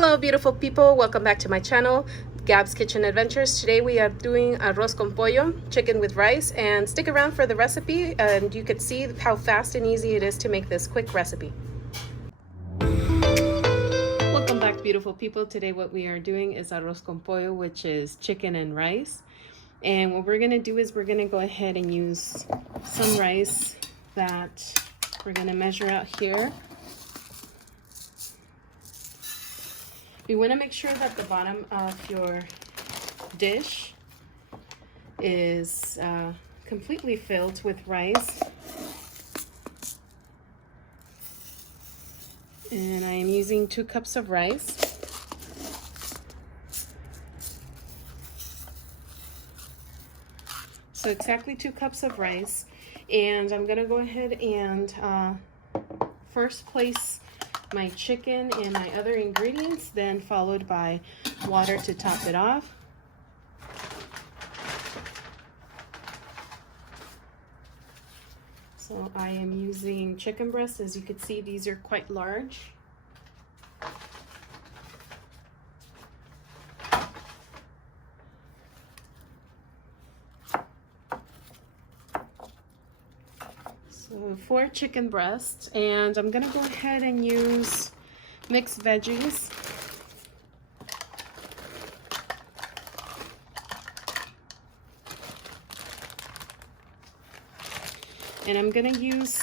Hello beautiful people, welcome back to my channel, Gabs Kitchen Adventures. Today we are doing arroz con pollo, chicken with rice, and stick around for the recipe and you can see how fast and easy it is to make this quick recipe. Welcome back beautiful people. Today what we are doing is arroz con pollo, which is chicken and rice. And what we're going to do is we're going to go ahead and use some rice that we're going to measure out here. You want to make sure that the bottom of your dish is completely filled with rice. And I am using 2 cups of rice. So exactly 2 cups of rice. And I'm going to go ahead and first place my chicken and my other ingredients, then followed by water to top it off. So I am using chicken breasts. As you can see, these are quite large. So 4 chicken breasts, and I'm gonna go ahead and use mixed veggies. And I'm gonna use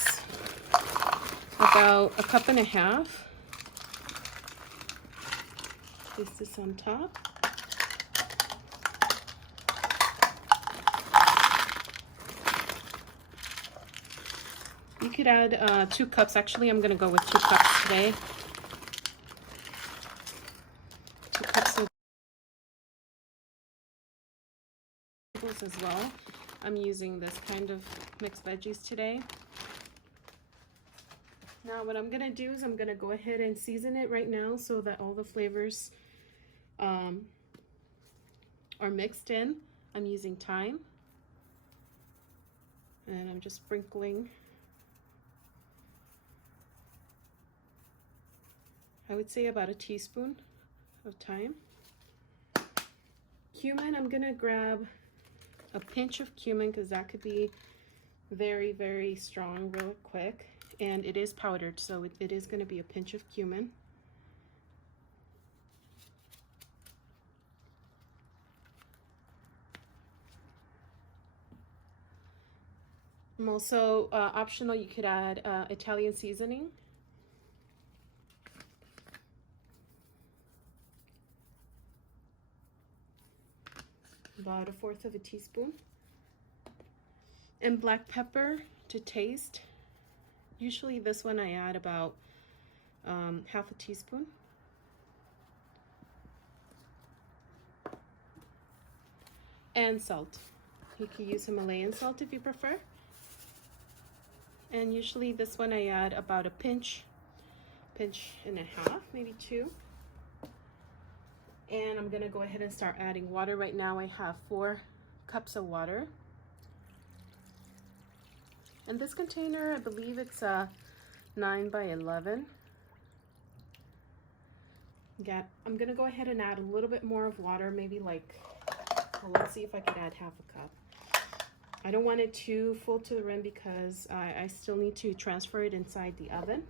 about 1.5 cups. This is on top. You could add 2 cups. Actually, I'm going to go with 2 cups today. 2 cups of vegetables as well. I'm using this kind of mixed veggies today. Now what I'm going to do is I'm going to go ahead and season it right now so that all the flavors are mixed in. I'm using thyme. And I'm just sprinkling, I would say about a teaspoon of thyme. Cumin, I'm gonna grab a pinch of cumin because that could be very, very strong real quick. And it is powdered, so it is gonna be a pinch of cumin. I'm also optional, you could add Italian seasoning. About 1/4 teaspoon. And black pepper to taste. Usually this one I add about 1/2 teaspoon. And salt. You can use Himalayan salt if you prefer. And usually this one I add about a pinch and a half, maybe 2. And I'm gonna go ahead and start adding water. Right now I have 4 cups of water. And this container, I believe it's 9 by 11. I'm gonna go ahead and add a little bit more of water, maybe like, well, let's see if I can add 1/2 cup. I don't want it too full to the rim because I still need to transfer it inside the oven.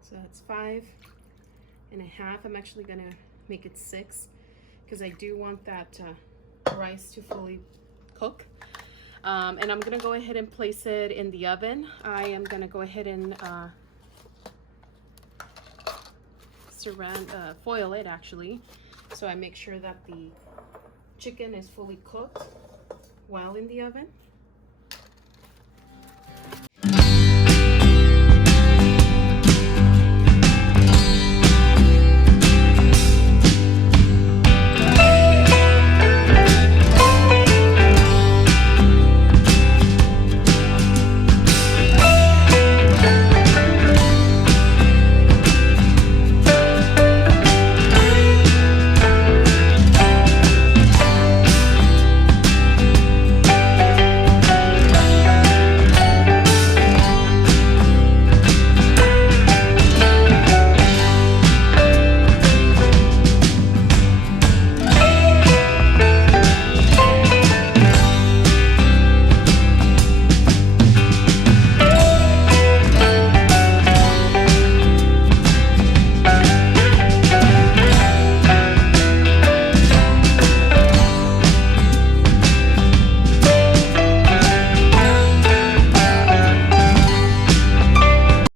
So that's 5.5. I'm actually gonna make it 6 because I do want that rice to fully cook. And I'm gonna go ahead and place it in the oven. I am gonna go ahead and foil it actually, so I make sure that the chicken is fully cooked while in the oven.